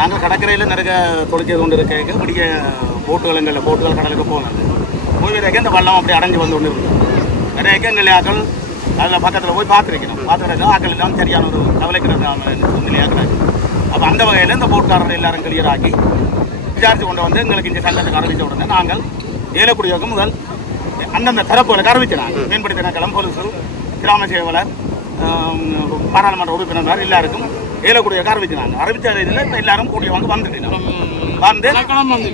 நாங்கள் கடற்கரையில் நிறைய தொழிற்சி கொண்டு இருக்க முடிய போட்டுகளுங்களில் போட்டுகள் கடலுக்கு போனாங்க போய் வரைக்கும் இந்த வள்ளம் அப்படி அடைஞ்சு வந்து கொண்டு இருக்குது? நிறைய எங்கள் ஆக்கள் அதில் பக்கத்தில் போய் பார்த்துருக்கணும். பார்த்துருக்கோம் ஆக்கள் எல்லாம் சரியான ஒரு கவலைக்கிறது நிலையாக்குறாங்க அப்போ அந்த வகையில் இந்த போட்காரர் எல்லாரும் கிளியர் ஆக்கி விசாரித்து கொண்டு வந்து எங்களுக்கு இந்த சங்கத்துக்கு அறிவித்த உடனே நாங்கள் ஏலக்குடியோகம் முதல் அந்தந்த தரப்புகளுக்கு அறிவிச்சினாங்க மீன்பிடி திணைக்களம் போலீஸு கிராம சேவலர் பாராளுமன்ற உறுப்பினர் எல்லாருக்கும் ஏலக்குடியோக அறிவிச்சினாங்க அறிவிச்ச இதில் இப்போ எல்லாரும் கூடிய வந்து வந்துட்டோம் வந்து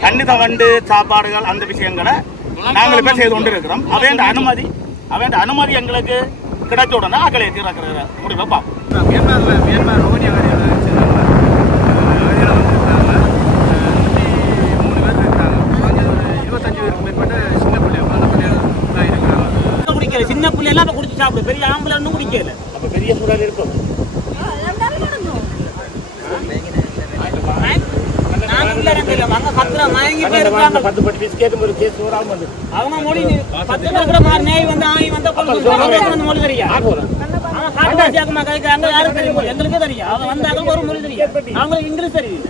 கண்ணித வண்டு சாப்பாடுகள் அந்த விஷயங்களை நாங்கள் இப்போ செய்து கொண்டு இருக்கிறோம் அவையண்ட அனுமதி? அவையண்ட அனுமதி எங்களுக்கு கிடைச்ச உடனே ஆக்களை தீர்க்கிற முடிவை பார்ப்போம். மியான்மரில் மியான்மர் ரோஹினியா சின்ன பிள்ளைகள் குழந்தை பிள்ளைகள் தான் இருக்கிறாங்க. குடிக்கல சின்ன பிள்ளை எல்லாம் இப்ப குடிச்சு சாப்பிடு. பெரிய ஆம்பளை ஒன்றும் குடிக்கல. அப்போ பெரிய சூழல் இருக்கும். நான் உள்ள இறங்கல அங்க கத்துற மயங்கி போயிருக்காங்க. பத்து பட்டு பிஸ்கெட்டும் ஒரு கேஸ் வந்து. அவங்க மொழி பத்து நேய் வந்து ஆய் வந்தா மொழி தெரியா? யாரும் தெரியும்? எங்களுக்கே தெரியும். அவன் வந்தாங்க ஒரு மொழி தெரியும். அவங்களுக்கு இங்கிலீஷ் தெரியும்.